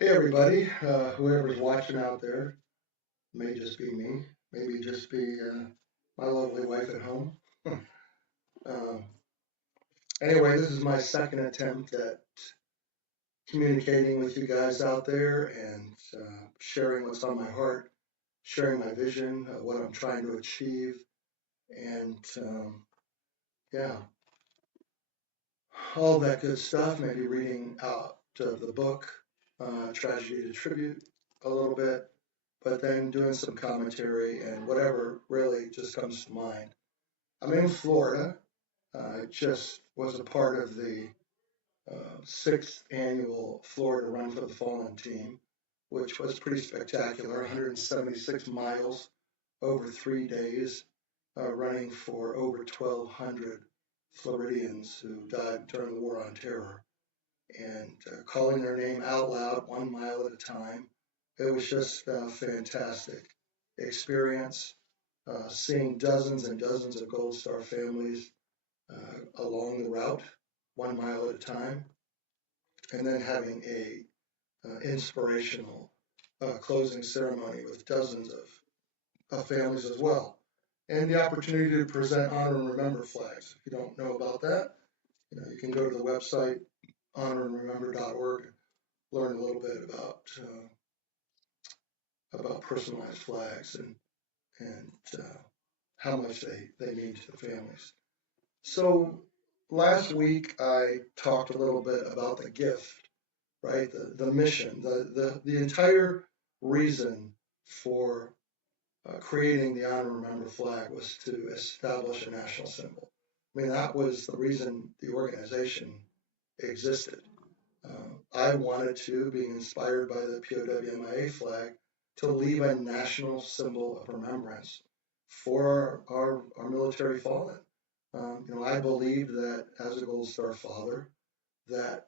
Hey everybody, whoever's watching out there, may just be me, maybe just be my lovely wife at home. um, anyway, this is my second attempt at communicating with you guys out there and sharing what's on my heart, sharing my vision, what I'm trying to achieve, and yeah, all that good stuff. Maybe reading out the book, Tragedy to Tribute, a little bit, but then doing some commentary and whatever really just comes to mind. I'm in Florida. I just was a part of the sixth annual Florida Run for the Fallen team, which was pretty spectacular, 176 miles over 3 days, running for over 1,200 Floridians who died during the War on Terror, and calling their name out loud 1 mile at a time. It was just a fantastic experience, seeing dozens and dozens of Gold Star families along the route, 1 mile at a time, and then having a inspirational closing ceremony with dozens of families as well, and the opportunity to present honor and remember flags. If you don't know about that, you can go to the website honorandremember.org, learn a little bit about personalized flags and how much they mean to the families. So last week I talked a little bit about the gift, right? The mission, the entire reason for creating the Honor and Remember flag was to establish a national symbol. I mean, that was the reason the organization existed. I wanted to, being inspired by the POWMIA flag, to leave a national symbol of remembrance for our military fallen. I believed that as a Gold Star father, that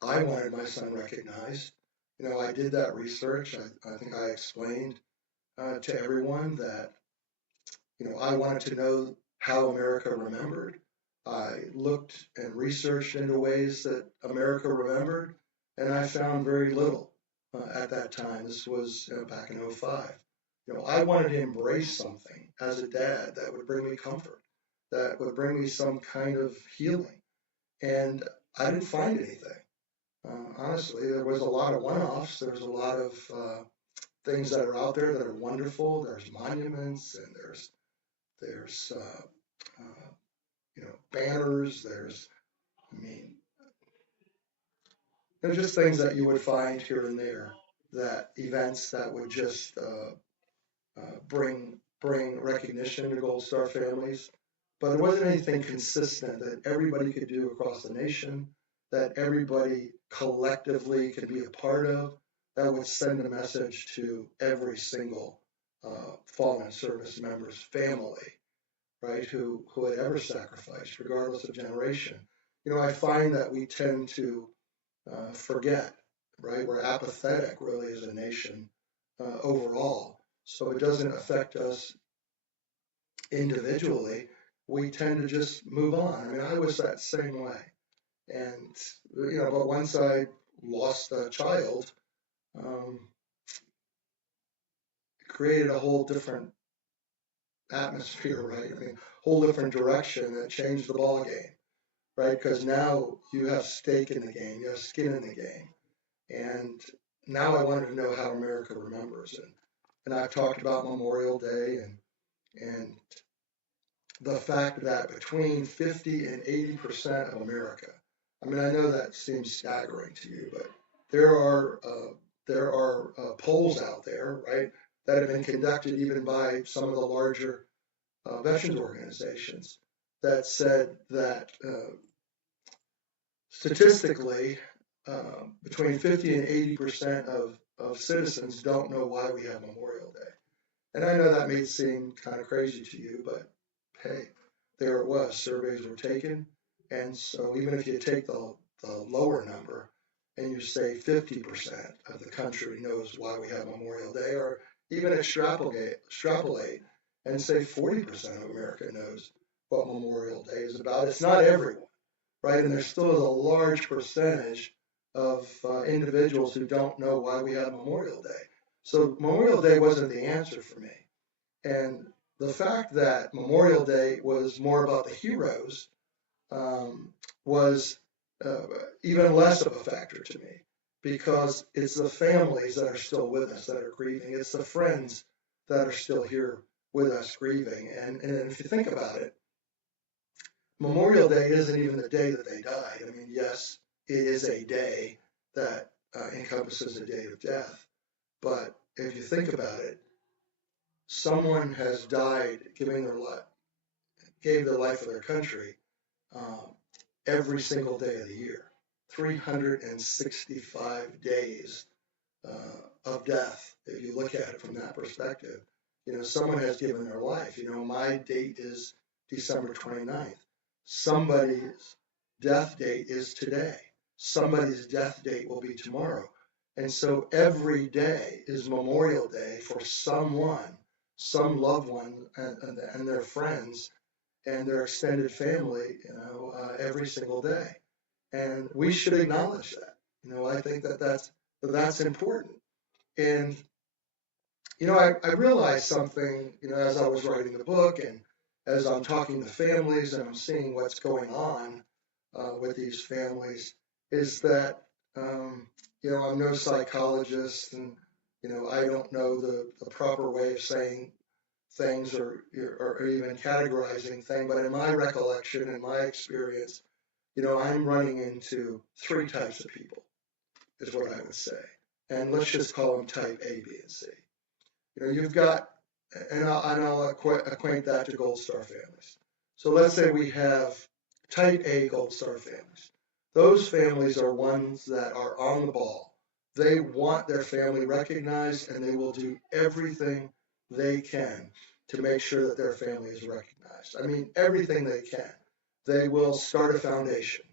I wanted my son recognized. I did that research. I think I explained to everyone that, I wanted to know how America remembered. I looked and researched into ways that America remembered, and I found very little at that time. This was back in '05. I wanted to embrace something as a dad that would bring me comfort, that would bring me some kind of healing, and I didn't find anything. Honestly, there was a lot of one-offs. There's a lot of things that are out there that are wonderful. There's monuments and there's banners. I mean, there's just things that you would find here and there, that events that would just bring recognition to Gold Star families. But there wasn't anything consistent that everybody could do across the nation, that everybody collectively could be a part of, that would send a message to every single fallen service member's family, right, who had ever sacrificed, regardless of generation. I find that we tend to forget, right? We're apathetic, really, as a nation overall. So it doesn't affect us individually. We tend to just move on. I mean, I was that same way. And, but once I lost a child, um, it created a whole different atmosphere, right? I mean, whole different direction that changed the ball game, right? Because now you have stake in the game, you have skin in the game. And now I wanted to know how America remembers. And I've talked about Memorial Day and the fact that between 50 and 80% of America, I mean, I know that seems staggering to you, but there are polls out there, right, that have been conducted even by some of the larger veterans organizations that said that statistically, between 50 and 80% of citizens don't know why we have Memorial Day. And I know that may seem kind of crazy to you, but hey, there it was. Surveys were taken. And so even if you take the lower number and you say 50% of the country knows why we have Memorial Day, or even extrapolate and say 40% of America knows what Memorial Day is about, it's not everyone, right? And there still is a large percentage of individuals who don't know why we have Memorial Day. So Memorial Day wasn't the answer for me. And the fact that Memorial Day was more about the heroes was uh, even less of a factor to me, because it's the families that are still with us that are grieving. It's the friends that are still here with us grieving. And if you think about it, Memorial Day isn't even the day that they died. I mean, yes, it is a day that encompasses a day of death. But if you think about it, someone has died giving their life, gave their life for their country um, every single day of the year, 365 days of death. If you look at it from that perspective, someone has given their life. My date is December 29th. Somebody's death date is today. Somebody's death date will be tomorrow. And so every day is Memorial Day for someone, some loved one, and their friends and their extended family, every single day. And we should acknowledge that. I think that's important. And I realized something, as I was writing the book and as I'm talking to families and I'm seeing what's going on with these families, is that I'm no psychologist, and I don't know the proper way of saying things, or even categorizing things. But in my recollection, in my experience, I'm running into three types of people, is what I would say. And let's just call them type A, B, and C. You've got, and I'll acquaint that to Gold Star families. So let's say we have type A Gold Star families. Those families are ones that are on the ball. They want their family recognized, and they will do everything they can to make sure that their family is recognized. I mean, everything they can. They will start a foundation.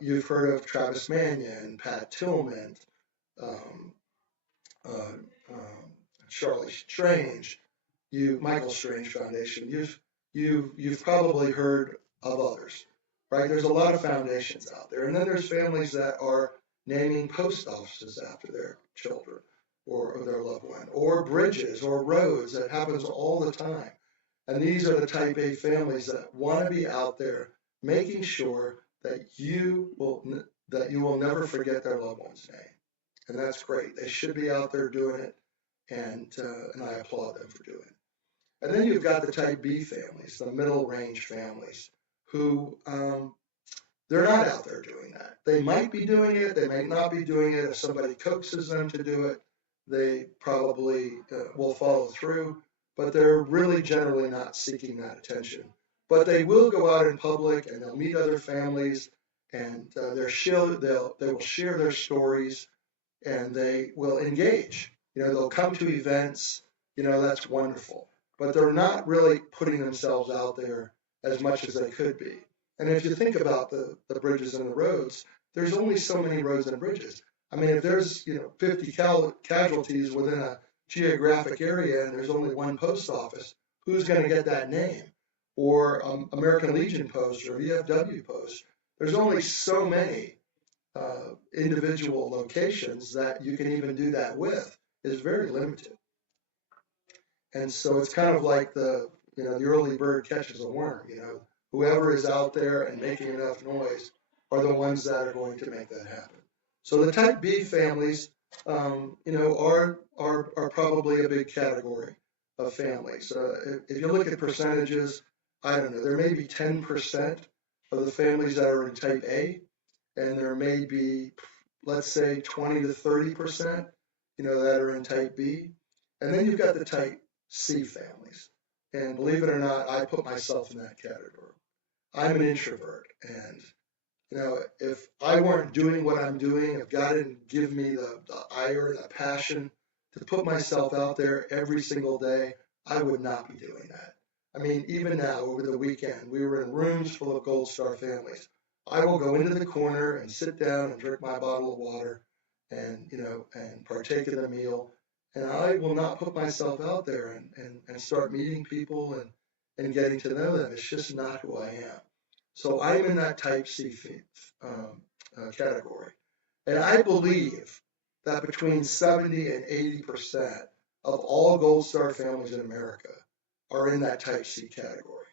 You've heard of Travis Mannion, Pat Tillman, um, uh, um, Charlie Strange, Michael Strange Foundation. You've probably heard of others, right? There's a lot of foundations out there, and then there's families that are naming post offices after their children or their loved one, or bridges or roads. That happens all the time. And these are the type A families that want to be out there making sure that you will never forget their loved one's name. And that's great. They should be out there doing it, and I applaud them for doing it. And then you've got the type B families, the middle range families, who they're not out there doing that. They might be doing it, they may not be doing it. If somebody coaxes them to do it, they probably will follow through, but they're really generally not seeking that attention. But they will go out in public and they'll meet other families, and they will share their stories, and they will engage. They'll come to events. That's wonderful. But they're not really putting themselves out there as much as they could be. And if you think about the bridges and the roads, there's only so many roads and bridges. I mean, if there's 50 casualties within a geographic area and there's only one post office, who's going to get that name? Or American Legion Post or VFW Post. There's only so many individual locations that you can even do that with. Is very limited. And so it's kind of like the early bird catches the worm. Whoever is out there and making enough noise are the ones that are going to make that happen. So the type B families, are probably a big category of families. If you look at percentages, I don't know, there may be 10% of the families that are in type A, and there may be, let's say, 20 to 30%, that are in type B. And then you've got the type C families. And believe it or not, I put myself in that category. I'm an introvert. And, if I weren't doing what I'm doing, if God didn't give me the ire, the passion to put myself out there every single day, I would not be doing that. I mean, even now, over the weekend, we were in rooms full of Gold Star families. I will go into the corner and sit down and drink my bottle of water and, and partake of the meal. And I will not put myself out there and start meeting people and getting to know them. It's just not who I am. So I'm in that type C category. And I believe that between 70 and 80% of all Gold Star families in America are in that type C category.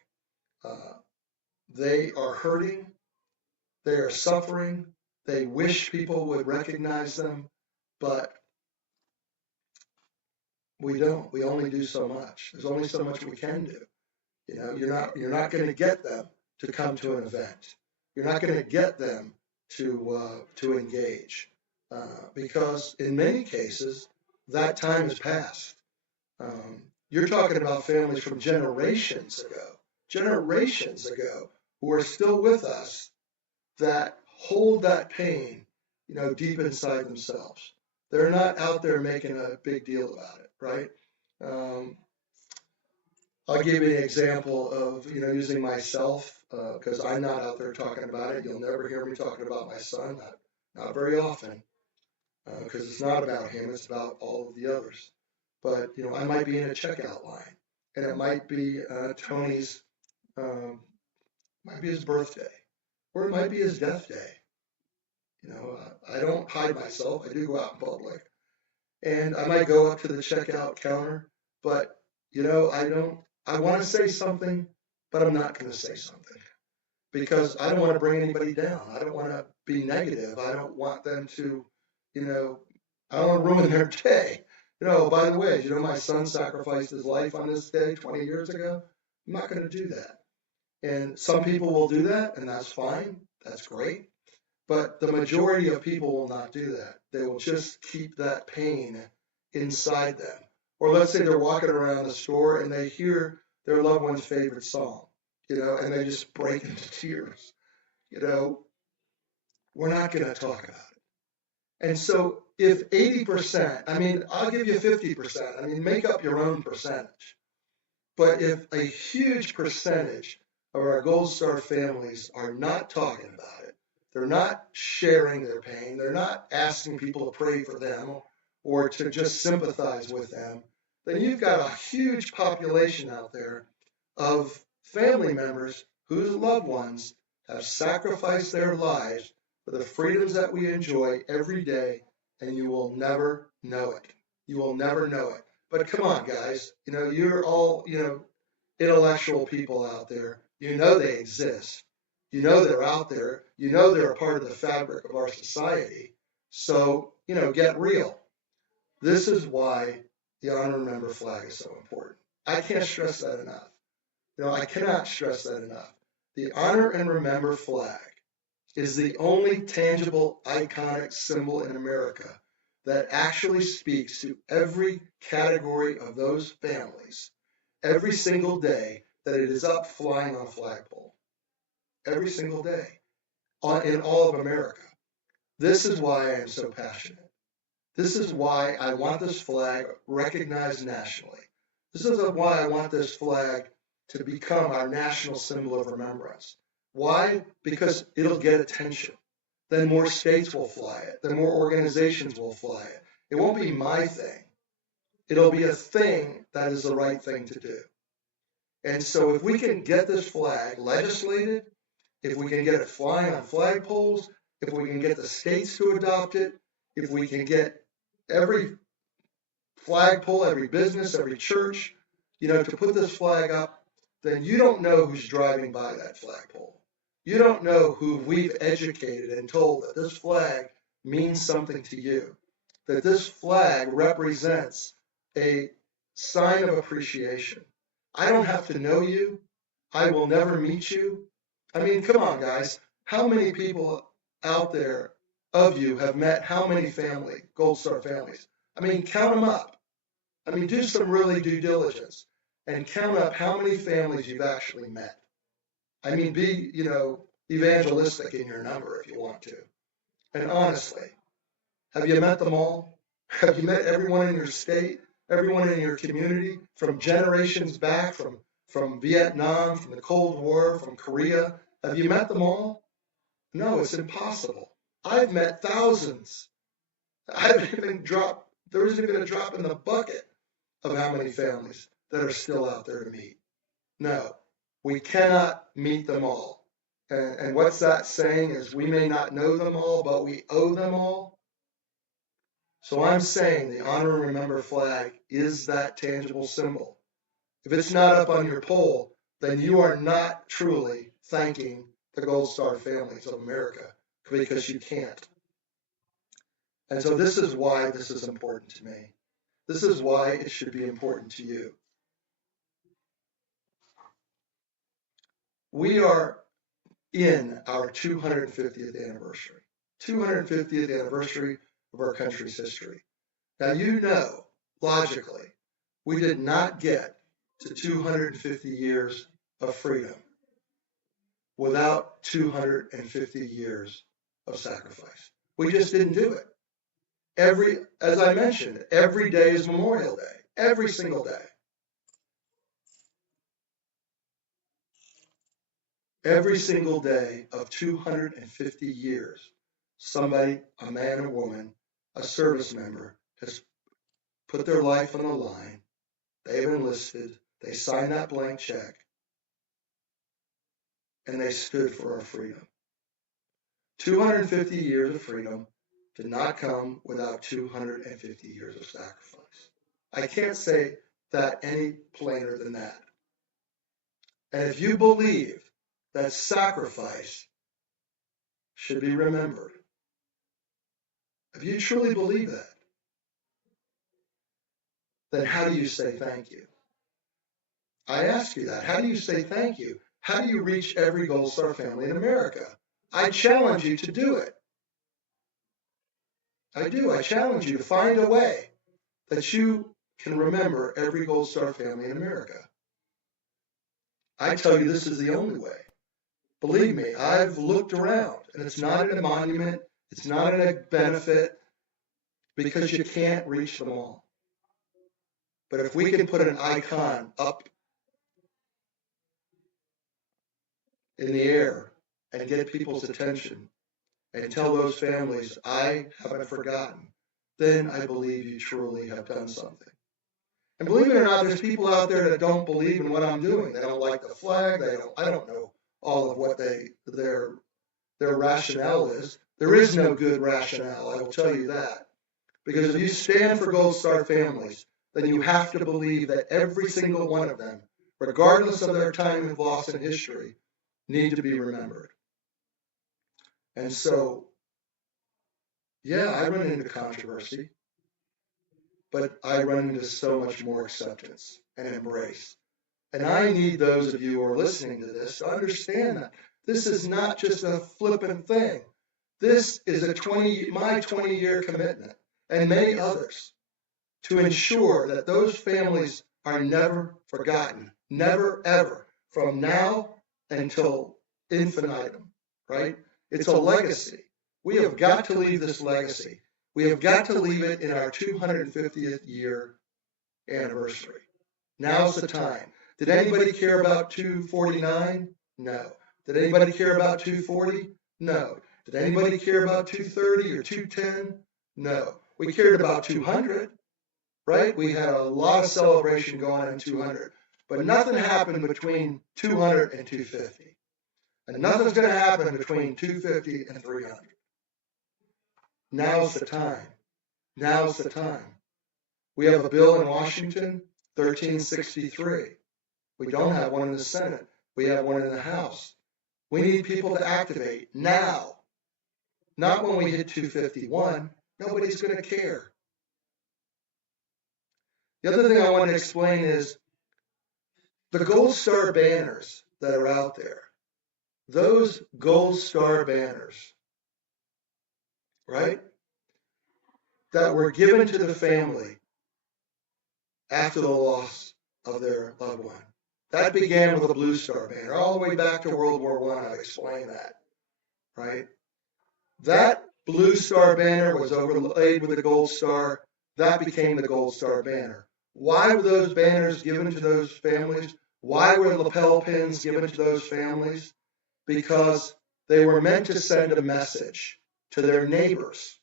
Uh, they are hurting, they are suffering, they wish people would recognize them, but we don't. We only do so much. There's only so much we can do. You're not going to get them to come to an event. You're not going to get them to engage because in many cases that time has passed. You're talking about families from generations ago, who are still with us that hold that pain, deep inside themselves. They're not out there making a big deal about it, right? Um, I'll give you an example of, using myself, because I'm not out there talking about it. You'll never hear me talking about my son, not very often, because it's not about him, it's about all of the others. But, I might be in a checkout line, and it might be Tony's, um, might be his birthday, or it might be his death day. I don't hide myself. I do go out in public. And I might go up to the checkout counter, but, I want to say something, but I'm not going to say something because I don't want to bring anybody down. I don't want to be negative. I don't want them to, you know, I don't want to ruin their day. By the way, my son sacrificed his life on this day 20 years ago. I'm not going to do that. And some people will do that, and that's fine. That's great. But the majority of people will not do that. They will just keep that pain inside them. Or let's say they're walking around the store and they hear their loved one's favorite song, and they just break into tears. You know, we're not going to talk about it. And so if 80%, I'll give you 50%, make up your own percentage. But if a huge percentage of our Gold Star families are not talking about it, they're not sharing their pain, they're not asking people to pray for them or to just sympathize with them, then you've got a huge population out there of family members whose loved ones have sacrificed their lives for the freedoms that we enjoy every day, and you will never know it. You will never know it. But come on, guys, you're all, intellectual people out there. You know they exist. You know they're out there. You know they're a part of the fabric of our society. So, get real. This is why the honor and remember flag is so important. I can't stress that enough. I cannot stress that enough. The honor and remember flag is the only tangible, iconic symbol in America that actually speaks to every category of those families every single day that it is up flying on a flagpole. Every single day in all of America. This is why I am so passionate. This is why I want this flag recognized nationally. This is why I want this flag to become our national symbol of remembrance. Why? Because it'll get attention. Then more states will fly it. Then more organizations will fly it. It won't be my thing. It'll be a thing that is the right thing to do. And so if we can get this flag legislated, if we can get it flying on flagpoles, if we can get the states to adopt it, if we can get every flagpole, every business, every church, to put this flag up, then you don't know who's driving by that flagpole. You don't know who we've educated and told that this flag means something to you, that this flag represents a sign of appreciation. I don't have to know you. I will never meet you. Come on, guys. How many people out there of you have met how many Gold Star families? Count them up. Do some really due diligence and count up how many families you've actually met. Be, evangelistic in your number if you want to. And honestly, have you met them all? Have you met everyone in your state, everyone in your community, from generations back, from Vietnam, from the Cold War, from Korea? Have you met them all? No, it's impossible. I've met thousands. There isn't even a drop in the bucket of how many families that are still out there to meet. No, we cannot meet them all. And what's that saying is, we may not know them all, but we owe them all. So I'm saying the honor and remember flag is that tangible symbol. If it's not up on your pole, then you are not truly thanking the Gold Star families of America, because you can't. And so this is why this is important to me. This is why it should be important to you. We are in our 250th anniversary. 250th anniversary of our country's history. Now, you know, logically, we did not get to 250 years of freedom without 250 years of sacrifice. We just didn't do it. As I mentioned, every day is Memorial Day, every single day. Every single day of 250 years, somebody, a man or woman, a service member, has put their life on the line. They've enlisted, they signed that blank check, and they stood for our freedom. 250 years of freedom did not come without 250 years of sacrifice. I can't say that any plainer than that. And if you believe that sacrifice should be remembered, if you truly believe that, then how do you say thank you? I ask you that. How do you say thank you? How do you reach every Gold Star family in America? I challenge you to do it. I do. I challenge you to find a way that you can remember every Gold Star family in America. I tell you, this is the only way. Believe me, I've looked around, and it's not in a monument, it's not in a benefit, because you can't reach them all. But if we can put an icon up in the air and get people's attention and tell those families, I haven't forgotten, then I believe you truly have done something. And believe it or not, there's people out there that don't believe in what I'm doing. They don't like the flag. I don't know all of what their rationale is. There is no good rationale, I will tell you that. Because if you stand for Gold Star families, then you have to believe that every single one of them, regardless of their time of loss in history, need to be remembered. And so, yeah, I run into controversy, but I run into so much more acceptance and embrace. And I need those of you who are listening to this to understand that this is not just a flippant thing. This is my 20-year commitment, and many others, to ensure that those families are never forgotten, never ever, from now until infinitum, right? It's a legacy. We have got to leave this legacy. We have got to leave it in our 250th year anniversary. Now's the time. Did anybody care about 249? No. Did anybody care about 240? No. Did anybody care about 230 or 210? No. We cared about 200, right? We had a lot of celebration going on in 200, but nothing happened between 200 and 250. And nothing's going to happen between 250 and 300. Now's the time. Now's the time. We have a bill in Washington, 1363. We don't have one in the Senate. We have one in the House. We need people to activate now. Not when we hit 251. Nobody's going to care. The other thing I want to explain is the Gold Star banners that are out there. Those Gold Star banners, right, that were given to the family after the loss of their loved one. That began with a Blue Star banner. All the way back to World War I, I've explained that, right? That Blue Star banner was overlaid with the Gold Star. That became the Gold Star banner. Why were those banners given to those families? Why were lapel pins given to those families? Because they were meant to send a message to their neighbors,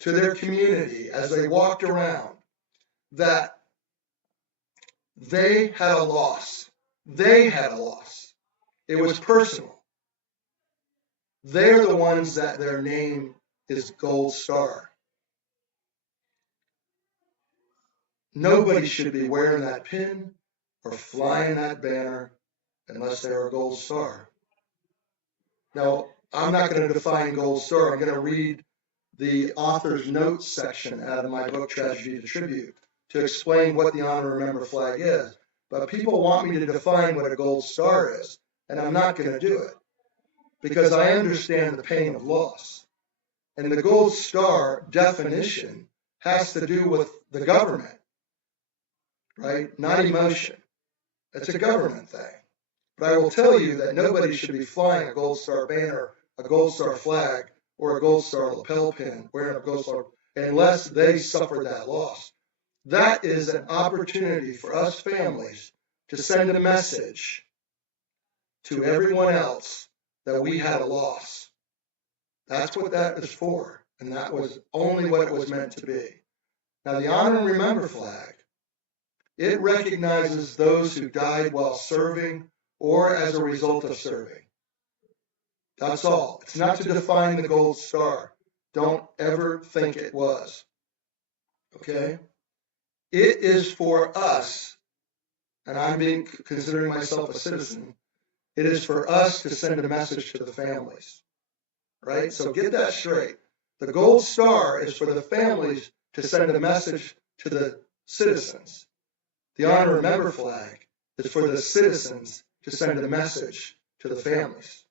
to their community as they walked around, that they had a loss. They had a loss. It was personal. They're the ones that their name is Gold Star. Nobody should be wearing that pin or flying that banner unless they're a Gold Star. Now, I'm not going to define Gold Star. I'm going to read the author's notes section out of my book, Tragedy to Tribute, to explain what the Honor Remember flag is. But people want me to define what a Gold Star is, and I'm not going to do it because I understand the pain of loss. And the Gold Star definition has to do with the government, right? Not emotion. It's a government thing. But I will tell you that nobody should be flying a Gold Star banner, a Gold Star flag, or a Gold Star lapel pin, wearing a Gold Star, unless they suffered that loss. That is an opportunity for us families to send a message to everyone else that we had a loss. That's what that is for, and that was only what it was meant to be. Now, the Honor and Remember flag, it recognizes those who died while serving or as a result of serving. That's all. It's not to define the Gold Star. Don't ever think it was. Okay? It is for us, and I'm considering myself a citizen, it is for us to send a message to the families. Right? So get that straight. The Gold Star is for the families to send a message to the citizens. The Honor and Remember flag is for the citizens to send a message to the families.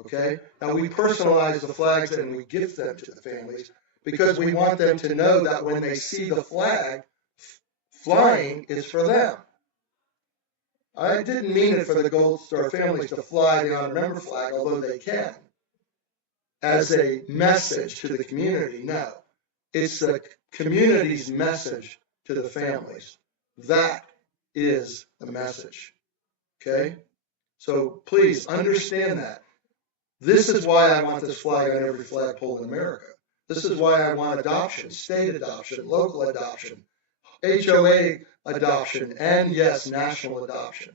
Okay? Now, we personalize the flags and we give them to the families because we want them to know that when they see the flag flying, it's for them. I didn't mean it for the Gold Star families to fly the Honor and Remember flag, although they can, as a message to the community. No. It's the community's message to the families. That is the message. Okay? So please understand that. This is why I want this flag on every flagpole in America. This is why I want adoption, state adoption, local adoption, HOA adoption, and yes, national adoption.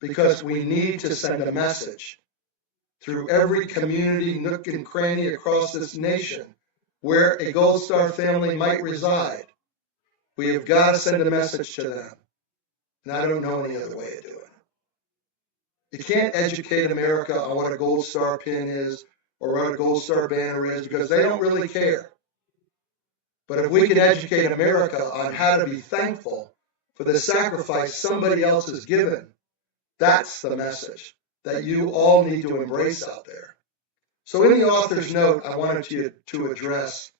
Because we need to send a message through every community, nook and cranny across this nation where a Gold Star family might reside. We have got to send a message to them. And I don't know any other way of doing it. You can't educate America on what a Gold Star pin is or what a Gold Star banner is because they don't really care. But if we can educate America on how to be thankful for the sacrifice somebody else has given, that's the message that you all need to embrace out there. So in the author's note, I wanted you to address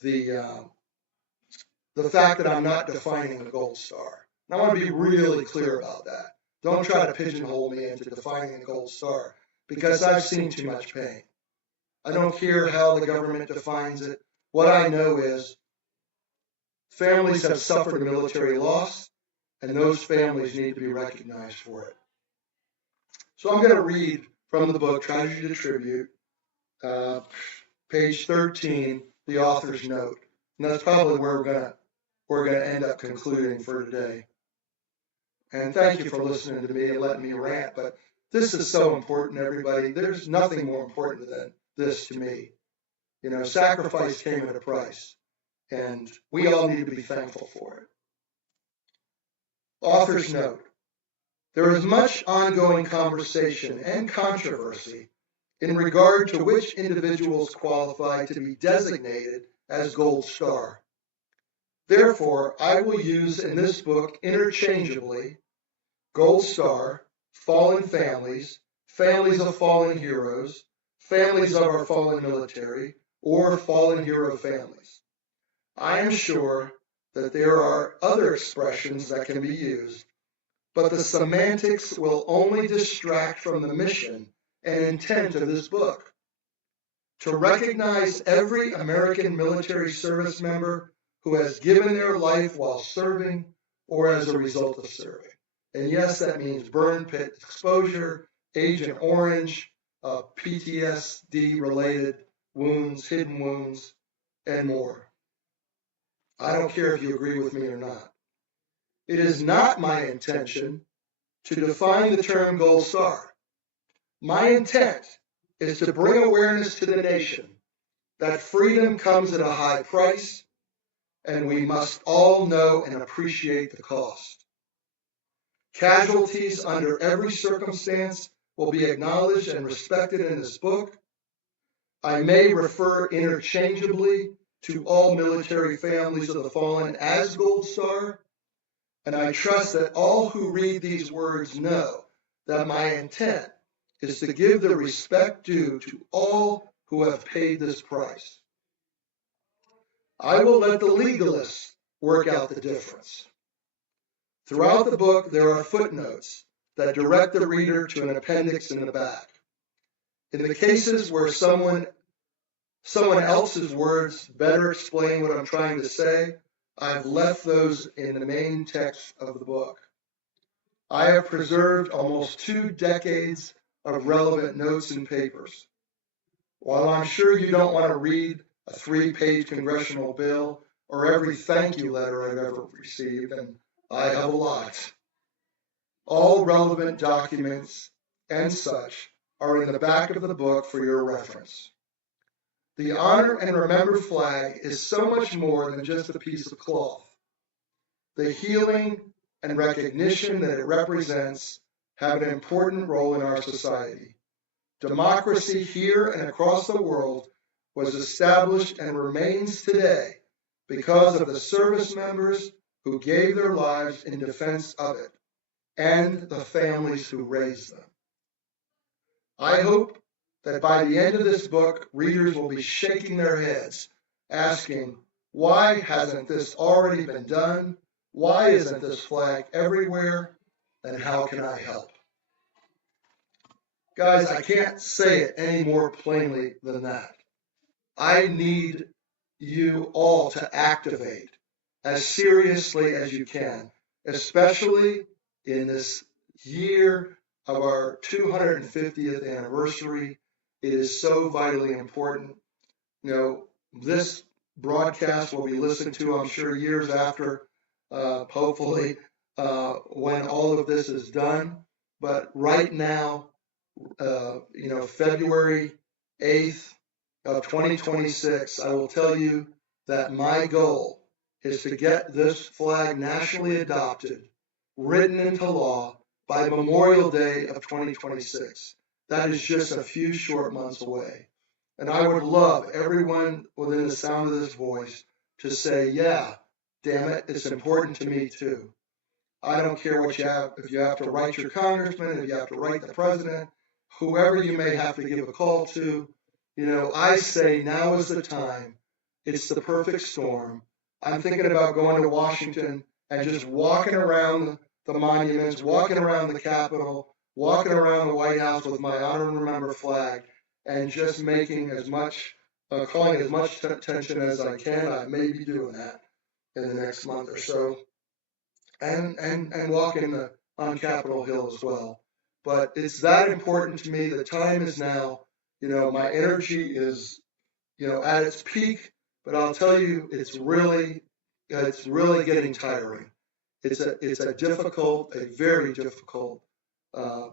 the fact that I'm not defining the Gold Star. And I want to be really clear about that. Don't try to pigeonhole me into defining the Gold Star because I've seen too much pain. I don't care how the government defines it. What I know is families have suffered a military loss, and those families need to be recognized for it. So I'm going to read from the book, Tragedy to Tribute, page 13, the author's note. And that's probably where we're going to end up concluding for today. And thank you for listening to me and letting me rant, but this is so important, everybody. There's nothing more important than this to me. You know, sacrifice came at a price, and we all need to be thankful for it. Author's note. There is much ongoing conversation and controversy in regard to which individuals qualify to be designated as Gold Star. Therefore, I will use in this book interchangeably Gold Star, fallen families, families of fallen heroes, families of our fallen military, or fallen hero families. I am sure that there are other expressions that can be used, but the semantics will only distract from the mission and intent of this book. To recognize every American military service member who has given their life while serving or as a result of serving. And yes, that means burn pit exposure, Agent Orange, PTSD-related wounds, hidden wounds, and more. I don't care if you agree with me or not. It is not my intention to define the term Gold Star. My intent is to bring awareness to the nation that freedom comes at a high price, and we must all know and appreciate the cost. Casualties under every circumstance will be acknowledged and respected in this book. I may refer interchangeably to all military families of the fallen as Gold Star, and I trust that all who read these words know that my intent is to give the respect due to all who have paid this price. I will let the legalists work out the difference. Throughout the book, there are footnotes that direct the reader to an appendix in the back. In the cases where someone else's words better explain what I'm trying to say, I've left those in the main text of the book. I have preserved almost 2 decades of relevant notes and papers. While I'm sure you don't want to read a 3-page congressional bill or every thank you letter I've ever received, and I have a lot, all relevant documents and such are in the back of the book for your reference. The Honor and Remember flag is so much more than just a piece of cloth. The healing and recognition that it represents have an important role in our society. Democracy here and across the world was established and remains today because of the service members who gave their lives in defense of it and the families who raised them. I hope that by the end of this book, readers will be shaking their heads, asking, why hasn't this already been done? Why isn't this flag everywhere? And how can I help? Guys, I can't say it any more plainly than that. I need you all to activate as seriously as you can, especially in this year of our 250th anniversary. It is so vitally important. You know, this broadcast will be listened to, I'm sure, years after, hopefully, when all of this is done. But right now, February 8th of 2026, I will tell you that my goal is to get this flag nationally adopted, written into law by Memorial Day of 2026. That is just a few short months away. And I would love everyone within the sound of this voice to say, yeah, damn it, it's important to me too. I don't care what you have, if you have to write your congressman, if you have to write the president, whoever you may have to give a call to. I say now is the time. It's the perfect storm. I'm thinking about going to Washington and just walking around the monuments, walking around the Capitol, walking around the White House with my Honor and Remember flag, and just making as much, calling as much attention as I can. I may be doing that in the next month or so, and walking on Capitol Hill as well. But it's that important to me. The time is now. My energy is, at its peak. But I'll tell you, it's really getting tiring. It's a very difficult,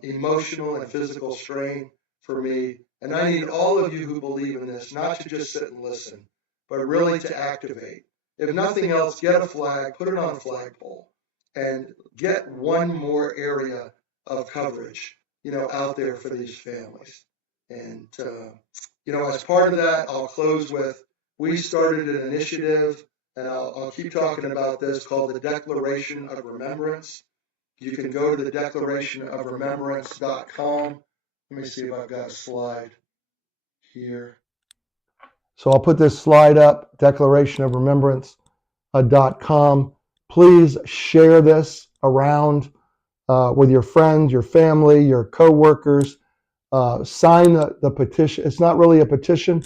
emotional and physical strain for me. And I need all of you who believe in this, not to just sit and listen, but really to activate. If nothing else, get a flag, put it on a flagpole, and get one more area of coverage, out there for these families. And, as part of that, I'll close with, we started an initiative, and I'll keep talking about this, called the Declaration of Remembrance. You can go to the declarationofremembrance.com. Let me see if I've got a slide here. So I'll put this slide up, declarationofremembrance.com. Please share this around with your friends, your family, your coworkers. Sign the petition. It's not really a petition.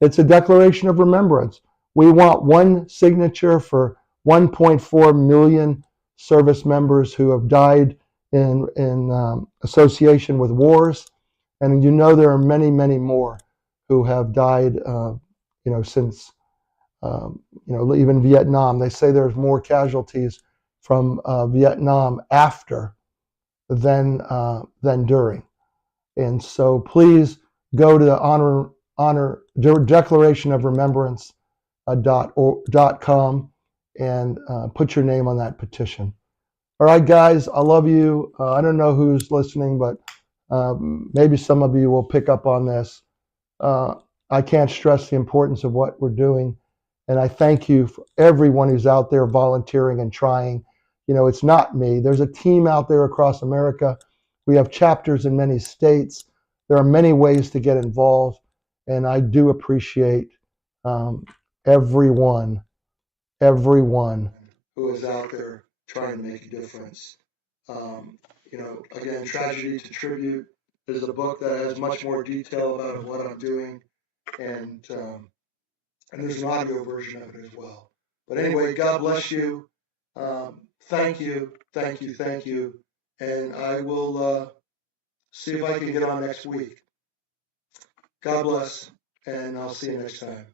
It's a declaration of remembrance. We want one signature for 1.4 million service members who have died in association with wars. And there are many, many more who have died, since, even Vietnam. They say there's more casualties from Vietnam after than during. And so please go to the honor Declaration of Remembrance .com and put your name on that petition. All right, guys, I love you. I don't know who's listening, but maybe some of you will pick up on this. I can't stress the importance of what we're doing. And I thank you for everyone who's out there volunteering and trying. You know, it's not me. There's a team out there across America. We have chapters in many states. There are many ways to get involved. And I do appreciate everyone who is out there trying to make a difference. Again, Tragedy to Tribute is a book that has much more detail about what I'm doing, and there's an audio version of it as well. But anyway, God bless you. Thank you, thank you, thank you, and I will see if I can get on next week. God bless, and I'll see you next time.